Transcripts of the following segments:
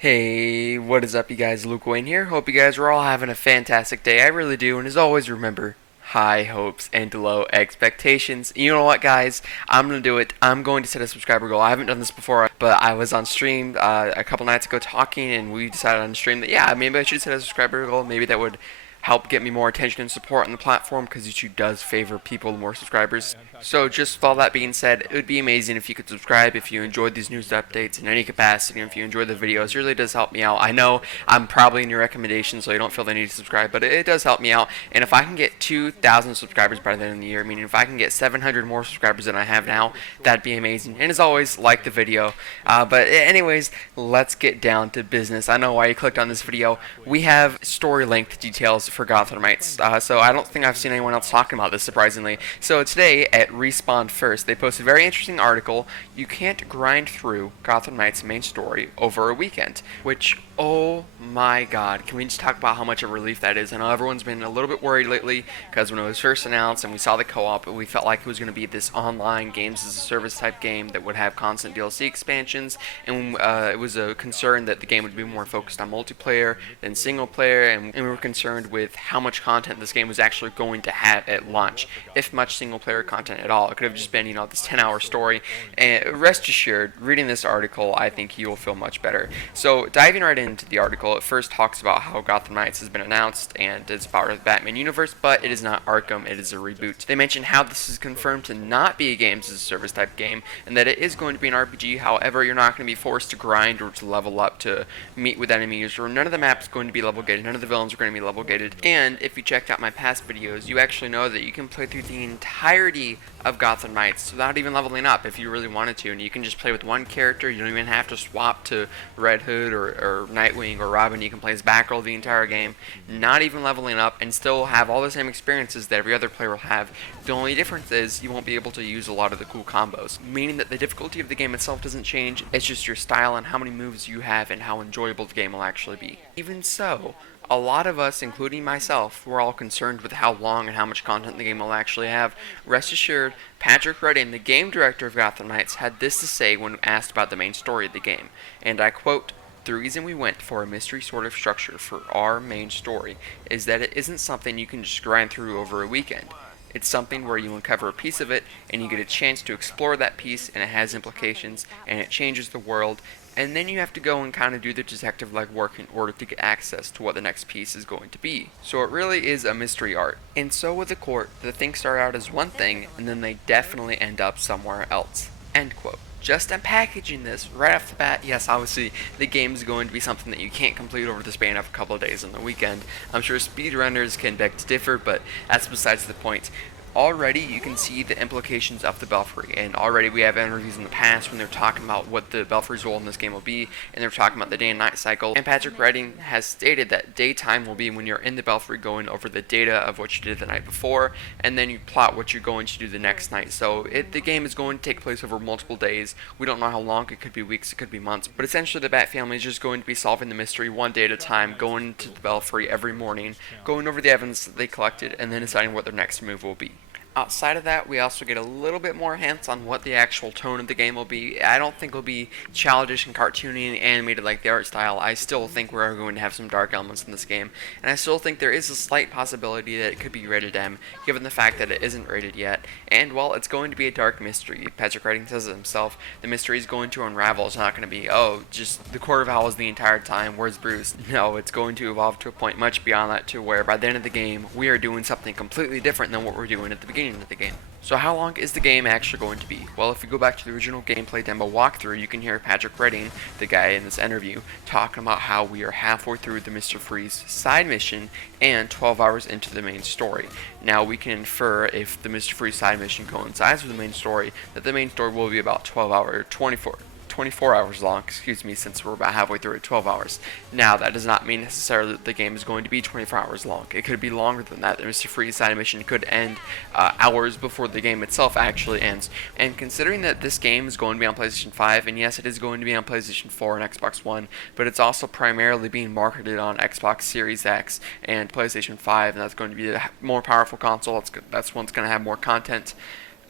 Hey, what is up, you guys? Luke Wayne here. Hope you guys are all having a fantastic day. I really do. And as always, remember high hopes and low expectations. You know what, guys? I'm going to do it. I'm going to set a subscriber goal. I haven't done this before, but I was on stream a couple nights ago talking, and we decided on stream that, yeah, maybe I should set a subscriber goal. Maybe that would help get me more attention and support on the platform because YouTube does favor people with more subscribers. So just with all that being said, it would be amazing if you could subscribe if you enjoyed these news updates in any capacity, and if you enjoy the videos. It really does help me out. I know I'm probably in your recommendations, so you don't feel the need to subscribe, but it does help me out. And if I can get 2,000 subscribers by the end of the year, meaning if I can get 700 more subscribers than I have now, that'd be amazing. And as always, like the video. But anyways, let's get down to business. I know why you clicked on this video. We have story length details for Gothamites. So I don't think I've seen anyone else talking about this, surprisingly. So today at Respawn First, they posted a very interesting article. You can't grind through Gotham Knights' main story over a weekend, which, oh my god, can we just talk about how much of a relief that is? I know everyone's been a little bit worried lately because when it was first announced and we saw the co-op, we felt like it was going to be this online games as a service type game that would have constant DLC expansions, and it was a concern that the game would be more focused on multiplayer than single player, and we were concerned with how much content this game was actually going to have at launch, if much single player content at all. It could have just been, this 10-hour story. And rest assured, reading this article, I think you will feel much better. So diving right into the article, it first talks about how Gotham Knights has been announced and it's part of the Batman universe, but it is not Arkham, it is a reboot. They mention how this is confirmed to not be a games as a service type game, and that it is going to be an RPG. However, you're not going to be forced to grind or to level up to meet with enemies, or none of the maps going to be level gated, none of the villains are going to be level gated. And if you checked out my past videos, you actually know that you can play through the entirety of Gotham Knights without even leveling up if you really wanted to, and you can just play with one character. You don't even have to swap to Red Hood or Nightwing or Robin. You can play as Batgirl the entire game, not even leveling up, and still have all the same experiences that every other player will have. The only difference is you won't be able to use a lot of the cool combos, meaning that the difficulty of the game itself doesn't change. It's just your style and how many moves you have and how enjoyable the game will actually be. Even so, a lot of us, including myself, were all concerned with how long and how much content the game will actually have. Rest assured, Patrick Redding, the game director of Gotham Knights, had this to say when asked about the main story of the game, and I quote, "The reason we went for a mystery sort of structure for our main story is that it isn't something you can just grind through over a weekend. It's something where you uncover a piece of it, and you get a chance to explore that piece, and it has implications, and it changes the world, and then you have to go and kind of do the detective-like work in order to get access to what the next piece is going to be. So it really is a mystery art. And so with the court, the things start out as one thing, and then they definitely end up somewhere else." End quote. Just unpackaging this right off the bat, yes, obviously the game is going to be something that you can't complete over the span of a couple of days on the weekend. I'm sure speedrunners can beg to differ, but that's besides the point. Already you can see the implications of the Belfry, and already we have interviews in the past when they're talking about what the Belfry's role in this game will be, and they're talking about the day and night cycle, and Patrick Redding has stated that daytime will be when you're in the Belfry going over the data of what you did the night before, and then you plot what you're going to do the next night. So the game is going to take place over multiple days. We don't know how long, it could be weeks, it could be months, but essentially the Bat family is just going to be solving the mystery one day at a time, going to the Belfry every morning, going over the evidence that they collected, and then deciding what their next move will be. Outside of that, we also get a little bit more hints on what the actual tone of the game will be. I don't think it'll be childish and cartoony and animated like the art style. I still think we're going to have some dark elements in this game, and I still think there is a slight possibility that it could be rated M, given the fact that it isn't rated yet. And while it's going to be a dark mystery, Patrick Redding says it himself, the mystery is going to unravel. It's not going to be, oh, just the Court of Owls the entire time, where's Bruce? No, it's going to evolve to a point much beyond that, to where by the end of the game, we are doing something completely different than what we're doing at the beginning of the game. So how long is the game actually going to be? Well, if you go back to the original gameplay demo walkthrough, you can hear Patrick Redding, the guy in this interview, talking about how we are halfway through the Mr. Freeze side mission and 12 hours into the main story. Now we can infer, if the Mr. Freeze side mission coincides with the main story, that the main story will be about 24 hours long, since we're about halfway through it, 12 hours. Now, that does not mean necessarily that the game is going to be 24 hours long. It could be longer than that. The Mr. Freeze side mission could end hours before the game itself actually ends. And considering that this game is going to be on PlayStation 5, and yes, it is going to be on PlayStation 4 and Xbox One, but it's also primarily being marketed on Xbox Series X and PlayStation 5, and that's going to be a more powerful console. That's one that's going to have more content.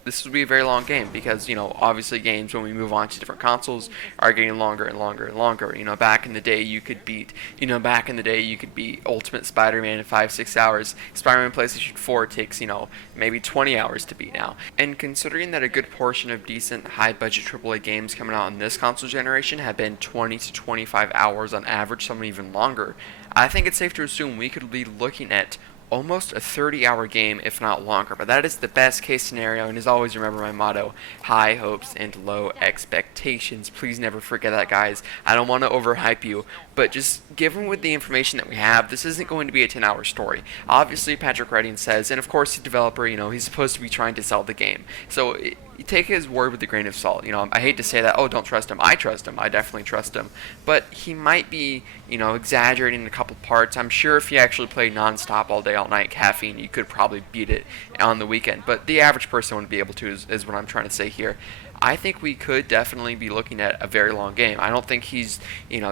this would be a very long game because, obviously games when we move on to different consoles are getting longer and longer and longer. Back in the day you could beat Ultimate Spider-Man in 5-6 hours. Spider-Man PlayStation 4 takes, maybe 20 hours to beat now. And considering that a good portion of decent high-budget AAA games coming out in this console generation have been 20 to 25 hours on average, some even longer, I think it's safe to assume we could be looking at almost a 30-hour game, if not longer. But that is the best case scenario, and as always, remember my motto: high hopes and low expectations. Please never forget that, guys. I don't want to overhype you, but just given with the information that we have, this isn't going to be a 10-hour story. Obviously, Patrick Redding says, and of course the developer, he's supposed to be trying to sell the game. So you take his word with a grain of salt. I hate to say that, oh, don't trust him. I trust him. I definitely trust him. But he might be, exaggerating a couple parts. I'm sure if you actually play nonstop all day, all night, caffeine, you could probably beat it on the weekend. But the average person wouldn't be able to, is what I'm trying to say here. I think we could definitely be looking at a very long game. I don't think he's,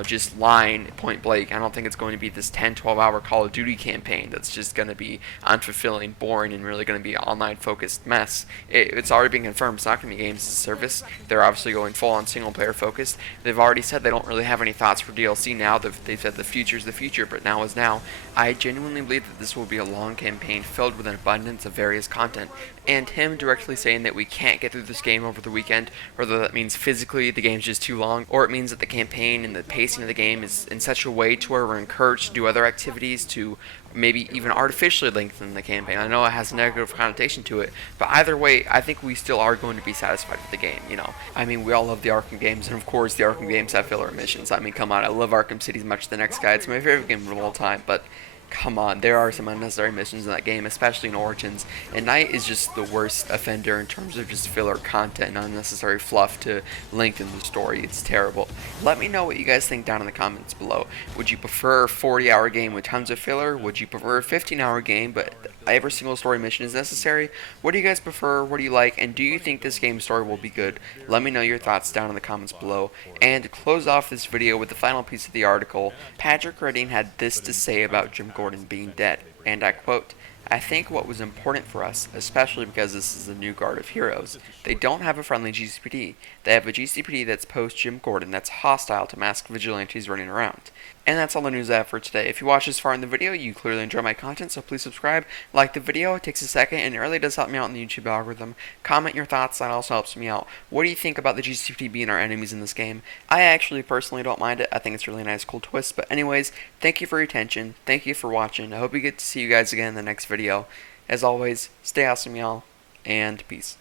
just lying point blank. I don't think it's going to be this 10, 12-hour Call of Duty campaign that's just going to be unfulfilling, boring, and really going to be an online-focused mess. It's already been confirmed it's not going to be games as a service. They're obviously going full-on single-player focused. They've already said they don't really have any thoughts for DLC now. They've said the future's the future, but now is now. I genuinely believe that this will be a long campaign filled with an abundance of various content, and him directly saying that we can't get through this game over the weekend, whether that means physically the game's just too long, or it means that the campaign and the pacing of the game is in such a way to where we're encouraged to do other activities to maybe even artificially lengthen the campaign. I know it has a negative connotation to it, but either way, I think we still are going to be satisfied with the game, I mean, we all love the Arkham games, and of course the Arkham games have filler missions. I mean, come on, I love Arkham City as much as the next guy. It's my favorite game of all time, but come on, there are some unnecessary missions in that game, especially in Origins, and Knight is just the worst offender in terms of just filler content and unnecessary fluff to lengthen the story. It's terrible. Let me know what you guys think down in the comments below. Would you prefer a 40-hour game with tons of filler? Would you prefer a 15-hour game but every single story mission is necessary? What do you guys prefer? What do you like? And do you think this game's story will be good? Let me know your thoughts down in the comments below. And to close off this video with the final piece of the article, Patrick Redding had this to say about Jim Gordon being dead, and I quote, "I think what was important for us, especially because this is a new guard of heroes, they don't have a friendly GCPD. They have a GCPD that's post-Jim Gordon that's hostile to masked vigilantes running around." And that's all the news I have for today. If you watched this far in the video, you clearly enjoy my content, so please subscribe, like the video. It takes a second, and it really does help me out in the YouTube algorithm. Comment your thoughts, that also helps me out. What do you think about the GCPD being our enemies in this game? I actually personally don't mind it. I think it's a really nice, cool twist. But anyways, thank you for your attention. Thank you for watching. I hope you get to see you guys again in the next video. As always, stay awesome, y'all, and peace.